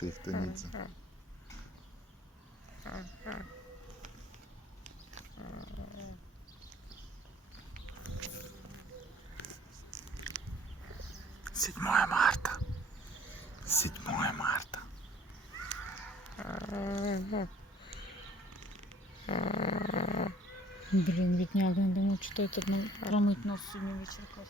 Крихтаниця. Седьмое марта. 7 марта. Блин, бедняга, не думаю, что этот промыть нос сегодня вечерком.